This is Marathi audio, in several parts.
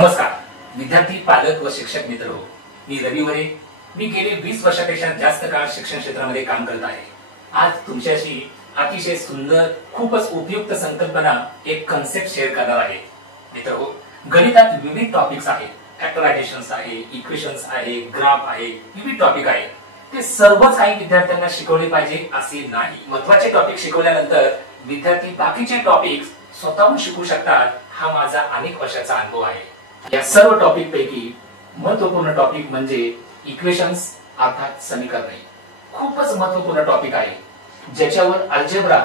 नमस्कार विद्यार्थी, पालक व शिक्षक मित्र, मी रवी वरे. मी गेले 20 वर्षापेक्षा जास्त काळ शिक्षण क्षेत्रामध्ये काम करत आहे. आज तुमच्याशी अतिशय सुंदर, खूपच उपयुक्त संकल्पना, एक कन्सेप्ट शेअर करणार आहे. मित्रहो, गणितात विविध टॉपिक्स आहेत. फॅक्टरायझेशन्स आहे, इक्वेशन्स आहे, ग्राफ आहे, विविध टॉपिक आहे. ते सर्वच काही विद्यार्थ्यांना शिकवले पाहिजे असे नाही. महत्त्वाचे टॉपिक शिकवल्यानंतर विद्यार्थी बाकीचे टॉपिक्स स्वतःहून शिकू शकतात. हा माझा अनेक वर्षाचा अनुभव आहे. या सर्व टॉपिक पैकी महत्त्वपूर्ण टॉपिक म्हणजे इक्वेशन्स अर्थात समीकरणे. खूपच महत्त्वपूर्ण टॉपिक आहे, ज्याच्यावर अल्जेब्रा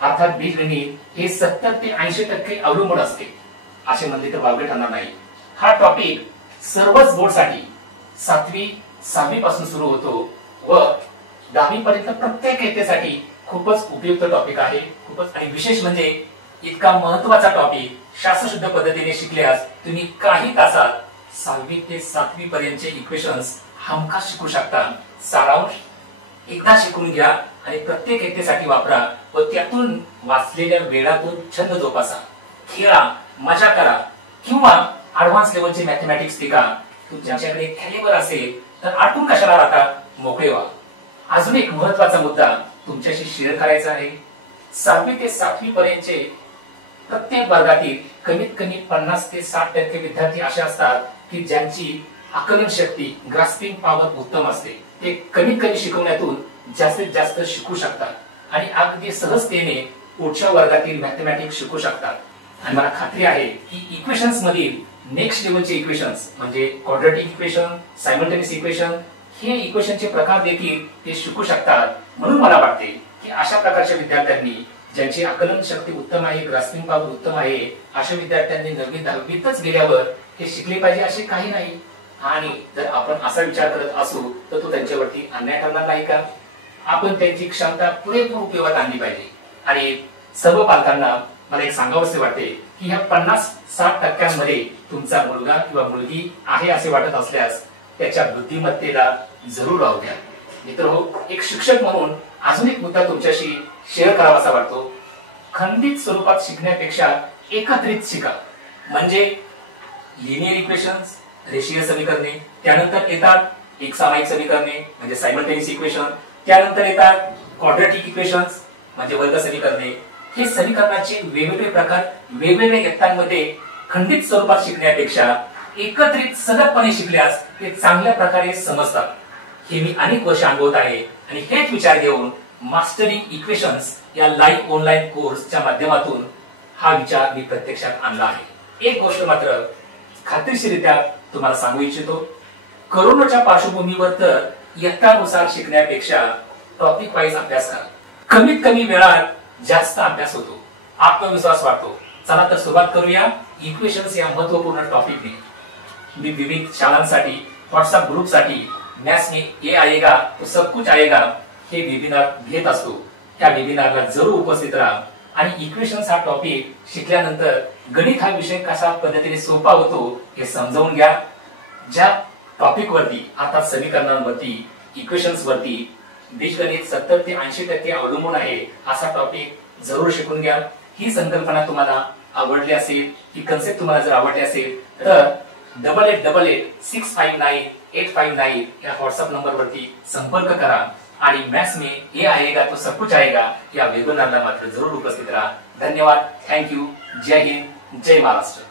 अर्थात बीजगणित हे 70 ते 80% अवलंबून असते. असे म्हणले तर वावगे ठरणार नाही. हा टॉपिक सर्वच बोर्डसाठी 7वी 6वी पासून सुरू होतो व 10वी पर्यंत प्रत्येक इयत्तेसाठी खूपच उपयुक्त टॉपिक आहे. खूपच आणि विशेष म्हणजे इतका महत्त्वाचा टॉपिक शास्त्रशुद्ध पद्धतीने शिकल्यास तुम्ही काही तासात 6वी ते 7वी पर्यंतचे इक्वेशन्स हमखास शिकू शकता. सारांश एकदा शिकून घ्या आणि प्रत्येक इयत्तेसाठी वापरा व त्यातून वाचलेल्या वेळातून छंद जोपासा, खेळा, मजा करा किंवा ऍडव्हान्स लेवलचे मॅथमॅटिक्स शिका. तुमच्याकडे कॅलिबर असेल तर आटून कशाला राहता, मोकळे व्हा. अजून एक महत्त्वाचा मुद्दा तुमच्याशी शेअर करायचा आहे. 6वी ते 7वी पर्यंतचे प्रत्येक वर्गातील कमीत कमी 50 ते 60% विद्यार्थी असे असतात की ज्यांची आकलन शक्ती, ग्रास्पिंग पॉवर उत्तम असते. ते कमीत कमी शिकवण्यातून जास्तीत जास्त शिकू शकतात आणि अगदी सहजतेने पुढच्या वर्गातील मॅथमॅटिक्स शिकू शकतात. आणि मला खात्री आहे की इक्वेशन्स मधील नेक्स्ट लेवलचे इक्वेशन्स म्हणजे क्वाड्रॅटिक इक्वेशन, सायमल्टेनियस इक्वेशन, हे इक्वेशनचे प्रकार देखील ते शिकू शकतात. म्हणून मला वाटते की अशा प्रकारच्या विद्यार्थ्यांनी, ज्यांची आकलन शक्ती उत्तम आहे, ग्रास्पिंग पॉवर उत्तम आहे, अशा विद्यार्थ्यांनी 9वी 10वीतच गेल्यावर हे शिकले पाहिजे असे काही नाही. आणि जर आपण असा विचार करत असू तर तो त्यांच्यावरती अन्याय ठरणार नाही का? आपण त्यांची क्षमता पुरेपूर उपयोगात आणली पाहिजे. आणि सर्व पालकांना मला एक सांगावंसे वाटते की ह्या 50-60% तुमचा मुलगा किंवा मुलगी आहे असे वाटत असल्यास त्याच्या बुद्धिमत्तेला जरूर वाव द्या. मित्रहो, एक शिक्षक म्हणून अजून एक मुद्दा तुमच्याशी शेअर करावासा वाटतो. खंडित स्वरूपात शिकण्यापेक्षा एकत्रित शिका. म्हणजे लिनियर इक्वेशन्स, रेषीय समीकरणे, त्यानंतर येतात एकसामायिक समीकरणे म्हणजे सायमल्टेनियस इक्वेशन, त्यानंतर येतात क्वाड्रॅटिक इक्वेशन्स म्हणजे वर्ग समीकरणे. हे समीकरणाचे वेगवेगळे प्रकार वेगवेगळ्या इयत्तांमध्ये खंडित स्वरूपात शिकण्यापेक्षा एकत्रित सलगपणे शिकल्यास ते चांगल्या प्रकारे समजतात. हे मी अनेक वर्ष अनुभवत आहे आणि हेच विचार घेऊन मास्टरिंग इक्वेशन्स या लाईव्ह ऑनलाईन कोर्सच्या माध्यमातून हा विचार मी प्रत्यक्षात आणला आहे. एक गोष्ट मात्र खात्रीशीररित्या तुम्हाला सांगू इच्छितो. कोरोनाच्या पार्श्वभूमीवर तर इयत्तानुसार शिकण्यापेक्षा टॉपिक वाईज अभ्यास करा. कमीत कमी वेळात जास्त अभ्यास होतो, आत्मविश्वास वाढतो. चला तर सुरुवात करूया इक्वेशन्स या महत्त्वपूर्ण टॉपिकने. मी विविध शाळांसाठी, व्हॉट्सअप ग्रुपसाठी मैथ्स में ये आएगा तो सब कुछ आएगा हे वेबिनार घेत असतो. त्या वेबिनारला जरूर उपस्थित राहा आणि इक्वेशन्स हा टॉपिक शिकल्यानंतर गणित हा विषय कशा पद्धतीने सोपा होतो हे समजावून घ्या. ज्या टॉपिक वरती अर्थात समीकरणांवरती, इक्वेशन्स वरती बीजगणित 70 ते 80% अवलंबून आहे असा टॉपिक जरूर शिकून घ्या. ही संकल्पना तुम्हाला आवडली असेल, ही कन्सेप्ट तुम्हाला जर आवडली असेल तर 8888659859 या व्हॉट्सअप नंबर वरती संपर्क करा आणि मैथ्स में ये आएगा तो सब कुछ आएगा या वेबिनारला मात्र जरूर उपस्थित राहा. धन्यवाद. थँक्यू. जय हिंद, जय महाराष्ट्र.